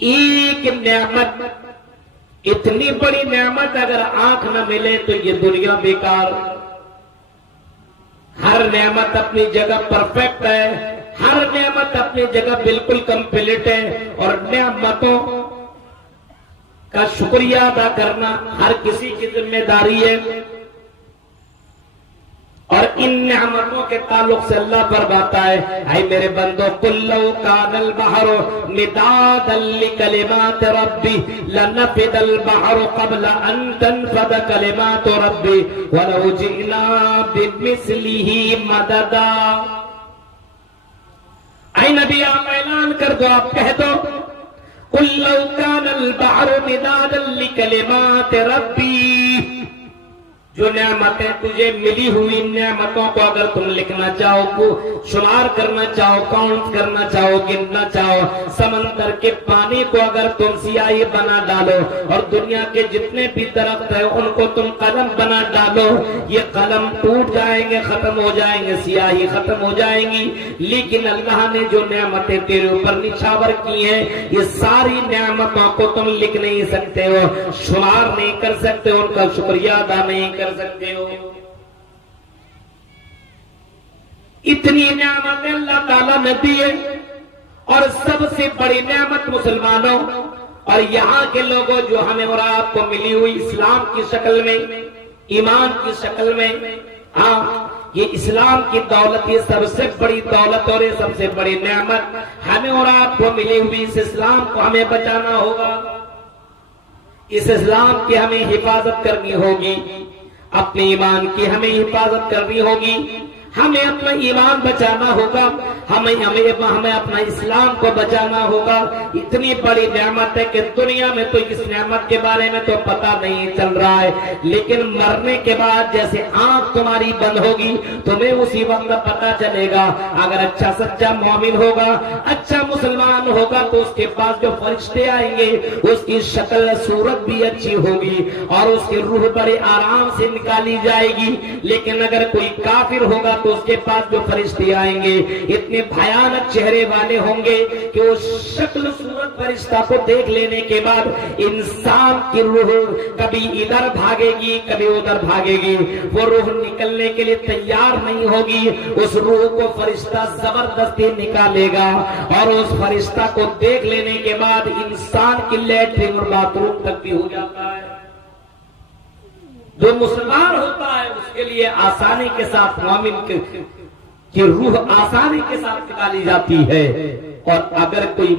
ایک نعمت، اتنی بڑی نعمت اگر آنکھ نہ ملے تو یہ دنیا بیکار۔ ہر نعمت اپنی جگہ پرفیکٹ ہے، ہر نعمت اپنی جگہ بالکل کمپلیٹ ہے، اور نعمتوں کا شکریہ ادا کرنا ہر کسی کی ذمہ داری ہے۔ اور ان نعمتوں کے تعلق سے اللہ فرماتا ہے، اے میرے بندو، قل لو کان البحر مدادا لکلمات ربی لنفد البحر قبل ان تنفد کلمات ربی ولو جئنا بمثلہ مددا۔ اے نبی آپ اعلان کر دو، آپ کہہ دو، قل لو کان البحر مدادا لکلمات ربی، جو نعمتیں تجھے ملی ہوئی نعمتوں کو اگر تم لکھنا چاہو، شمار کرنا چاہو، کاؤنٹ کرنا چاہو، گننا چاہو، سمندر کے پانی کو اگر تم سیاہی بنا ڈالو اور دنیا کے جتنے بھی درخت ہیں ان کو تم قلم بنا ڈالو، یہ قلم ٹوٹ جائیں گے، ختم ہو جائیں گے، سیاہی ختم ہو جائیں گی۔ لیکن اللہ نے جو نعمتیں تیرے اوپر نچھاور کی ہیں، یہ ساری نعمتوں کو تم لکھ نہیں سکتے ہو، شمار نہیں کر سکتے ہو، ان کا شکریہ ادا نہیں کر سکتے ہو۔ اتنی نعمتیں اللہ تعالیٰ نے دی ہے، اور سب سے بڑی نعمت مسلمانوں اور یہاں کے لوگوں جو ہمیں اور آپ کو ملی ہوئی اسلام کی شکل میں، ایمان کی شکل میں، ہاں یہ اسلام کی دولت، یہ سب سے بڑی دولت اور یہ سب سے بڑی نعمت ہمیں اور آپ کو ملی ہوئی، اس اسلام کو ہمیں بچانا ہوگا، اس اسلام کی ہمیں حفاظت کرنی ہوگی، اپنے ایمان کی ہمیں حفاظت کرنی ہوگی، ہمیں اپنا ایمان بچانا ہوگا، ہمیں اپنا اسلام کو بچانا ہوگا۔ اتنی بڑی نعمت ہے کہ دنیا میں تو اس نعمت کے بارے میں تو پتہ نہیں چل رہا ہے، لیکن مرنے کے بعد جیسے آنکھ تمہاری بند ہوگی تمہیں اسی وقت پتہ چلے گا۔ اگر اچھا سچا مومن ہوگا، اچھا مسلمان ہوگا تو اس کے پاس جو فرشتے آئیں گے اس کی شکل صورت بھی اچھی ہوگی اور اس کی روح بڑے آرام سے نکالی جائے گی۔ لیکن اگر کوئی کافر ہوگا تو اس کے پاس جو فرشتے آئیں گے اتنے بھیانک چہرے والے ہوں گے کہ وہ شکل صورت فرشتہ کو دیکھ لینے کے بعد انسان کی روح کبھی ادھر بھاگے گی کبھی ادھر بھاگے گی، وہ روح نکلنے کے لیے تیار نہیں ہوگی، اس روح کو فرشتہ زبردستی نکالے گا اور اس فرشتہ کو دیکھ لینے کے بعد انسان کی لیٹرین اور باتھ روم تک بھی ہو جاتا ہے۔ جو مسلمان ہوتا ہے اس کے لیے آسانی کے ساتھ مومن کی روح آسانی کے ساتھ نکالی جاتی ہے، اور اگر کوئی